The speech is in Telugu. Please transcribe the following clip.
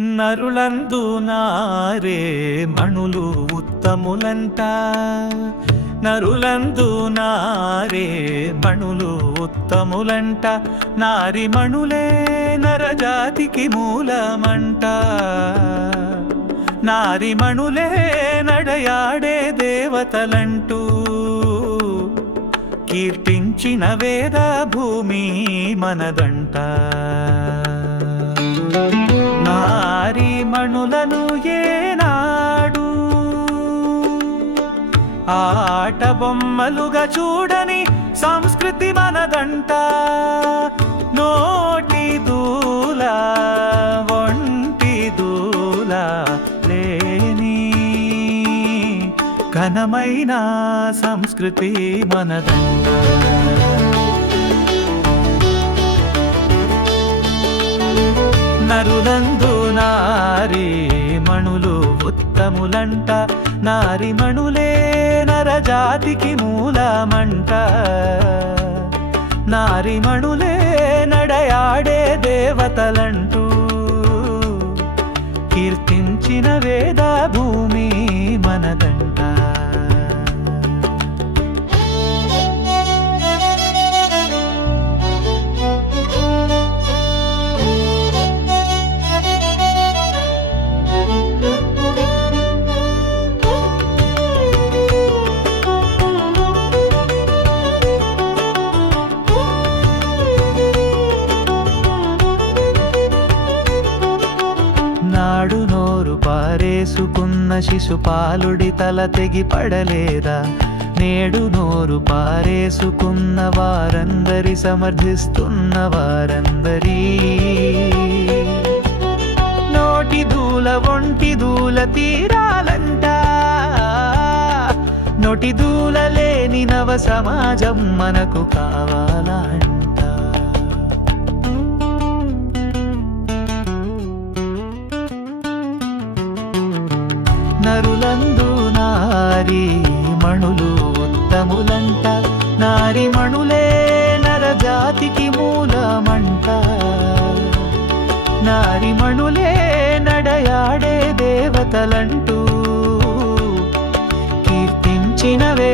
నరులందు నారే మణులు ఉత్తములంట. నరులందు నారే మణులు ఉత్తములంట. నారి మణులే నరజాతికి మూలమంట. నారి మణులే నడయాడే దేవతలంటూ. కీర్తించిన వేద భూమి మనదంట. ప్రాణులను ఏనాడు? ఆట బొమ్మలుగా చూడని సంస్కృతి మనదంట. నోటి దూల ఒంటి దూల లేని ఘనమైన సంస్కృతి మనదంట. నరులందు నరిమణులు ఉత్తములంట నారిమణులే నరజాతికి మూలమంట. నారిమణులే నడయాడే దేవతలంటూ కీర్తించిన వేద చేసుకున్న శిశుపాలుడి తల తెగి పడలేదా? నేడు నోరు పారేసుకున్న వారందరి సమర్థిస్తున్న వారందరి. నోటి దూల ఒంటి దూల తీరాలంట. నోటి దూల లేని నవ సమాజం మనకు కావాలంట. మణులు ఉత్తములంట నారి మణులే నరజాతికి మూలమంట. నారి మణులే నడయాడే దేవతలంటూ కీర్తించినవే